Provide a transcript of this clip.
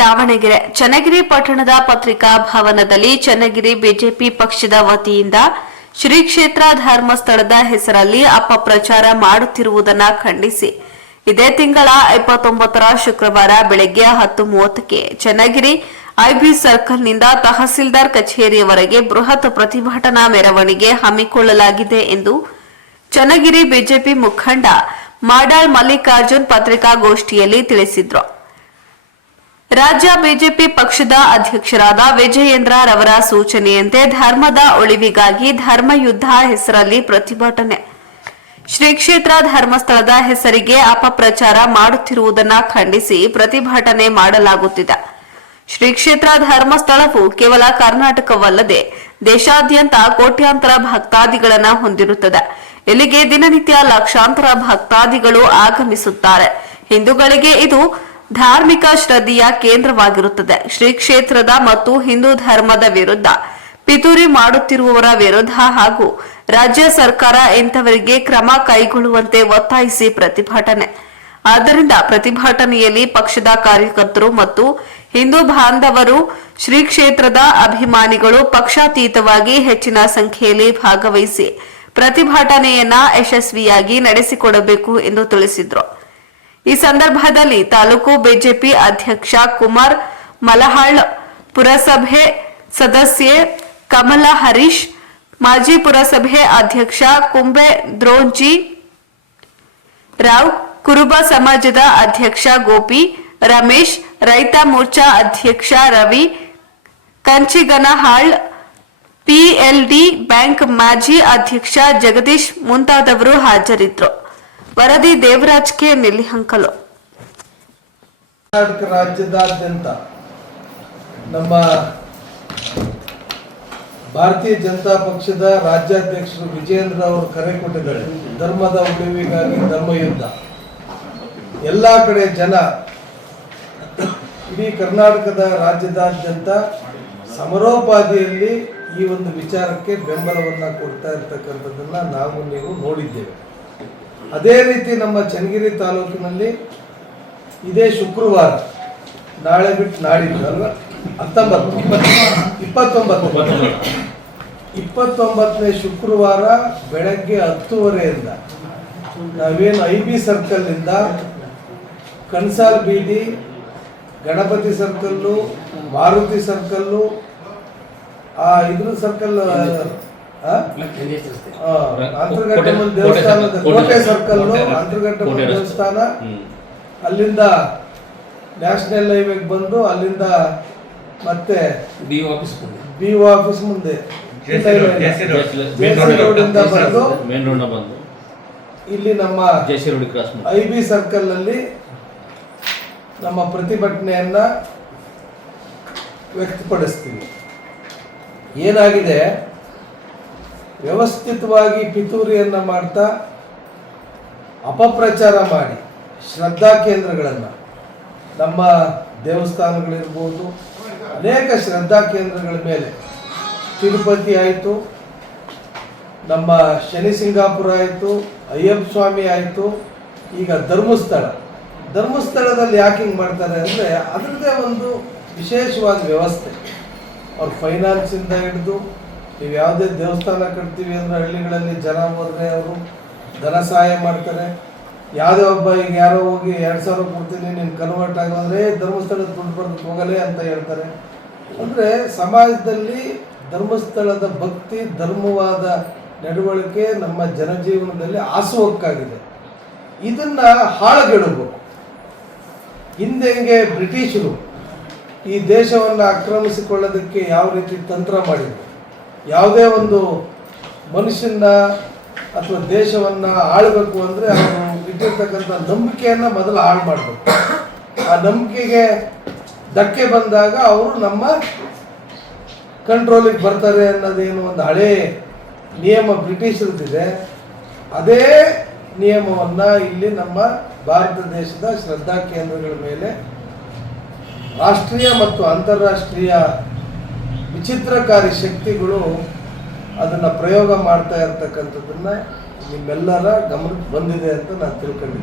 ದಾವಣಗೆರೆ ಚನ್ನಗಿರಿ ಪಟ್ಟಣದ ಪತ್ರಿಕಾ ಭವನದಲ್ಲಿ ಚನ್ನಗಿರಿ ಬಿಜೆಪಿ ಪಕ್ಷದ ವತಿಯಿಂದ ಶ್ರೀ ಕ್ಷೇತ್ರ ಧರ್ಮಸ್ಥಳದ ಹೆಸರಲ್ಲಿ ಅಪಪ್ರಚಾರ ಮಾಡುತ್ತಿರುವುದನ್ನು ಖಂಡಿಸಿ ಇದೇ ತಿಂಗಳ 29ರ ಶುಕ್ರವಾರ ಬೆಳಗ್ಗೆ 10:30ಕ್ಕೆ ಚನ್ನಗಿರಿ ಐಬಿ ಸರ್ಕಲ್ನಿಂದ ತಹಸೀಲ್ದಾರ್ ಕಚೇರಿಯವರೆಗೆ ಬೃಹತ್ ಪ್ರತಿಭಟನಾ ಮೆರವಣಿಗೆ ಹಮ್ಮಿಕೊಳ್ಳಲಾಗಿದೆ ಎಂದು ಚನ್ನಗಿರಿ ಬಿಜೆಪಿ ಮುಖಂಡ ಮಾಡಾಳ್ ಮಲ್ಲಿಕಾರ್ಜುನ್ ಪತ್ರಿಕಾಗೋಷ್ಠಿಯಲ್ಲಿ ತಿಳಿಸಿದರು. ರಾಜ್ಯ ಬಿಜೆಪಿ ಪಕ್ಷದ ಅಧ್ಯಕ್ಷರಾದ ವಿಜಯೇಂದ್ರ ರವರ ಸೂಚನೆಯಂತೆ ಧರ್ಮದ ಉಳಿವಿಗಾಗಿ ಧರ್ಮಯುದ್ಧ ಹೆಸರಲ್ಲಿ ಪ್ರತಿಭಟನೆ. ಶ್ರೀ ಕ್ಷೇತ್ರ ಧರ್ಮಸ್ಥಳದ ಹೆಸರಿಗೆ ಅಪಪ್ರಚಾರ ಮಾಡುತ್ತಿರುವುದನ್ನು ಖಂಡಿಸಿ ಪ್ರತಿಭಟನೆ ಮಾಡಲಾಗುತ್ತಿದೆ. ಶ್ರೀ ಕ್ಷೇತ್ರ ಧರ್ಮಸ್ಥಳವು ಕೇವಲ ಕರ್ನಾಟಕವಲ್ಲದೆ ದೇಶಾದ್ಯಂತ ಕೋಟ್ಯಾಂತರ ಭಕ್ತಾದಿಗಳನ್ನು ಹೊಂದಿರುತ್ತದೆ. ಇಲ್ಲಿಗೆ ದಿನನಿತ್ಯ ಲಕ್ಷಾಂತರ ಭಕ್ತಾದಿಗಳು ಆಗಮಿಸುತ್ತಾರೆ. ಹಿಂದೂಗಳಿಗೆ ಇದು ಧಾರ್ಮಿಕ ಶ್ರದ್ಧೆಯ ಕೇಂದ್ರವಾಗಿರುತ್ತದೆ. ಶ್ರೀ ಕ್ಷೇತ್ರದ ಮತ್ತು ಹಿಂದೂ ಧರ್ಮದ ವಿರುದ್ಧ ಪಿತೂರಿ ಮಾಡುತ್ತಿರುವವರ ವಿರುದ್ಧ ಹಾಗೂ ರಾಜ್ಯ ಸರ್ಕಾರ ಇಂಥವರಿಗೆ ಕ್ರಮ ಕೈಗೊಳ್ಳುವಂತೆ ಒತ್ತಾಯಿಸಿ ಪ್ರತಿಭಟನೆ. ಆದ್ದರಿಂದ ಪ್ರತಿಭಟನೆಯಲ್ಲಿ ಪಕ್ಷದ ಕಾರ್ಯಕರ್ತರು ಮತ್ತು ಹಿಂದೂ ಬಾಂಧವರು, ಶ್ರೀ ಕ್ಷೇತ್ರದ ಅಭಿಮಾನಿಗಳು ಪಕ್ಷಾತೀತವಾಗಿ ಹೆಚ್ಚಿನ ಸಂಖ್ಯೆಯಲ್ಲಿ ಭಾಗವಹಿಸಿ ಪ್ರತಿಭಟನೆಯನ್ನ ಯಶಸ್ವಿಯಾಗಿ ನಡೆಸಿಕೊಡಬೇಕು ಎಂದು ತಿಳಿಸಿದರು. ಈ ಸಂದರ್ಭದಲ್ಲಿ ತಾಲೂಕು ಬಿಜೆಪಿ ಅಧ್ಯಕ್ಷ ಕುಮಾರ್ ಮಲಹಾಳ್, ಪುರಸಭೆ ಸದಸ್ಯೆ ಕಮಲಾ ಹರೀಶ್, ಮಾಜಿ ಪುರಸಭೆ ಅಧ್ಯಕ್ಷ ಕುಂಬೆ ದ್ರೋಂಜಿ ರಾವ್, ಕುರುಬ ಸಮಾಜದ ಅಧ್ಯಕ್ಷ ಗೋಪಿ, ರಮೇಶ್, ರೈತ ಮೋರ್ಚಾ ಅಧ್ಯಕ್ಷ ರವಿ, ಕಂಚಿಗನಹಾಳ್, ಪಿಎಲ್ಡಿ ಬ್ಯಾಂಕ್ ಮಾಜಿ ಅಧ್ಯಕ್ಷ ಜಗದೀಶ್ ಮುಂತಾದವರು ಹಾಜರಿದ್ದರು. ವರದಿ ದೇವರಾಜ್ ಕೆ ನೆಲ್ಲಿಹಂಕಲು. ಕರ್ನಾಟಕ ರಾಜ್ಯದಾದ್ಯಂತ ನಮ್ಮ ಭಾರತೀಯ ಜನತಾ ಪಕ್ಷದ ರಾಜ್ಯಾಧ್ಯಕ್ಷರು ವಿಜಯೇಂದ್ರ ಅವರು ಕರೆ ಕೊಟ್ಟಿದ್ದಾರೆ. ಧರ್ಮದ ಉಳಿವಿಗಾಗಿ ಧರ್ಮಯುದ್ಧ. ಎಲ್ಲ ಕಡೆ ಜನ, ಇಡೀ ಕರ್ನಾಟಕದ ರಾಜ್ಯದಾದ್ಯಂತ ಸಮರೋಪಾದಿಯಲ್ಲಿ ಈ ಒಂದು ವಿಚಾರಕ್ಕೆ ಬೆಂಬಲವನ್ನು ಕೊಡ್ತಾ ಇರ್ತಕ್ಕಂಥದ್ದನ್ನ ನಾವು ನೀವು ನೋಡಿದ್ದೇವೆ. ಅದೇ ರೀತಿ ನಮ್ಮ ಚನ್ನಗಿರಿ ತಾಲೂಕಿನಲ್ಲಿ ಇದೇ ಶುಕ್ರವಾರ, ನಾಳೆ ಬಿಟ್ಟು ನಾಡಿದ್ದು ಅಲ್ವಾ, 29ನೇ ಶುಕ್ರವಾರ ಬೆಳಗ್ಗೆ 10:30ಯಿಂದ ನಾವೇನು ಐಬಿ ಸರ್ಕಲ್ನಿಂದ ಕನ್ಸಾಲ್ ಬೀದಿ, ಗಣಪತಿ ಸರ್ಕಲ್ಲು, ಮಾರುತಿ ಸರ್ಕಲ್ಲು, ಇದ್ರ ಸರ್ಕಲ್, ಅಂತರ್ಘಟ್ಟಮಲ್ ದೇವಸ್ಥಾನದ ಕೋಟೆ ಸರ್ಕಲ್, ಅಂತರ್ಘಟ್ಟಮಲ್ ದೇವಸ್ಥಾನ, ಅಲ್ಲಿಂದ ನ್ಯಾಷನಲ್ ಹೈವೇಗೆ ಬಂದು ಅಲ್ಲಿಂದ ಮತ್ತೆ ಬಿಒ ಆಫೀಸ್ ಮುಂದೆ ಬಂದು ಇಲ್ಲಿ ನಮ್ಮ ಐಬಿ ಸರ್ಕಲ್ ನಲ್ಲಿ ನಮ್ಮ ಪ್ರತಿಭಟನೆಯನ್ನ ವ್ಯಕ್ತಪಡಿಸ್ತೀವಿ. ಏನಾಗಿದೆ, ವ್ಯವಸ್ಥಿತವಾಗಿ ಪಿತೂರಿಯನ್ನ ಮಾಡ್ತಾ ಅಪಪ್ರಚಾರ ಮಾಡಿ ಶ್ರದ್ಧಾ ಕೇಂದ್ರಗಳನ್ನು, ನಮ್ಮ ದೇವಸ್ಥಾನಗಳಿರ್ಬೋದು, ಅನೇಕ ಶ್ರದ್ಧಾ ಕೇಂದ್ರಗಳ ಮೇಲೆ, ತಿರುಪತಿ ಆಯಿತು, ನಮ್ಮ ಶನಿ ಸಿಂಗಾಪುರ ಆಯಿತು, ಅಯ್ಯಪ್ಪ ಸ್ವಾಮಿ ಆಯಿತು, ಈಗ ಧರ್ಮಸ್ಥಳದಲ್ಲಿ ಯಾಕೆ ಹಿಂಗೆ ಮಾಡ್ತಾರೆ ಅಂದರೆ ಅದರದ್ದೇ ಒಂದು ವಿಶೇಷವಾದ ವ್ಯವಸ್ಥೆ. ಅವ್ರ ಫೈನಾನ್ಸಿಂದ ಹಿಡಿದು, ನೀವು ಯಾವುದೇ ದೇವಸ್ಥಾನ ಕಟ್ತೀವಿ ಅಂದರೆ ಹಳ್ಳಿಗಳಲ್ಲಿ ಜನ ಹೋದರೆ ಅವರು ಧನ ಸಹಾಯ ಮಾಡ್ತಾರೆ. ಯಾವುದೇ ಒಬ್ಬ ಈಗ ಯಾರೋ ಹೋಗಿ 2,000 ಕೊಡ್ತೀನಿ ನೀನು ಕನ್ವರ್ಟ್ ಆಗೋದ್ರೆ ಧರ್ಮಸ್ಥಳದ ದುಡ್ಡು ಬರೋದಕ್ಕೆ ಹೋಗಲೇ ಅಂತ ಹೇಳ್ತಾರೆ. ಅಂದರೆ ಸಮಾಜದಲ್ಲಿ ಧರ್ಮಸ್ಥಳದ ಭಕ್ತಿ, ಧರ್ಮವಾದ ನಡವಳಿಕೆ ನಮ್ಮ ಜನಜೀವನದಲ್ಲಿ ಹಾಸುಹೊಕ್ಕಾಗಿದೆ. ಇದನ್ನು ಹಾಳುಗೆಡಬೇಕು. ಹಿಂದೆ ಹೆಂಗೆ ಬ್ರಿಟಿಷರು ಈ ದೇಶವನ್ನು ಆಕ್ರಮಿಸಿಕೊಳ್ಳೋದಕ್ಕೆ ಯಾವ ರೀತಿ ತಂತ್ರ ಮಾಡಿದ್ರು, ಯಾವುದೇ ಒಂದು ಮನುಷ್ಯನ ಅಥವಾ ದೇಶವನ್ನ ಆಳಬೇಕು ಅಂದರೆ ಅವರು ಇಟ್ಟಿರ್ತಕ್ಕಂಥ ನಂಬಿಕೆಯನ್ನು ಮೊದಲು ಹಾಳು ಮಾಡಬೇಕು. ಆ ನಂಬಿಕೆಗೆ ಧಕ್ಕೆ ಬಂದಾಗ ಅವರು ನಮ್ಮ ಕಂಟ್ರೋಲಿಗೆ ಬರ್ತಾರೆ ಅನ್ನೋದೇನು ಒಂದು ಹಳೇ ನಿಯಮ ಬ್ರಿಟಿಷರದ್ದಿದೆ. ಅದೇ ನಿಯಮವನ್ನು ಇಲ್ಲಿ ನಮ್ಮ ಭಾರತ ದೇಶದ ಶ್ರದ್ಧಾ ಕೇಂದ್ರಗಳ ಮೇಲೆ ರಾಷ್ಟ್ರೀಯ ಮತ್ತು ಅಂತಾರಾಷ್ಟ್ರೀಯ ವಿಚಿತ್ರಕಾರಿ ಶಕ್ತಿಗಳು ಅದನ್ನು ಪ್ರಯೋಗ ಮಾಡ್ತಾ ಇರ್ತಕ್ಕಂಥದ್ದನ್ನು ನಿಮ್ಮೆಲ್ಲರ ಗಮನಕ್ಕೆ ಬಂದಿದೆ ಅಂತ ನಾನು ತಿಳ್ಕೊಂಡಿದ್ದೀನಿ.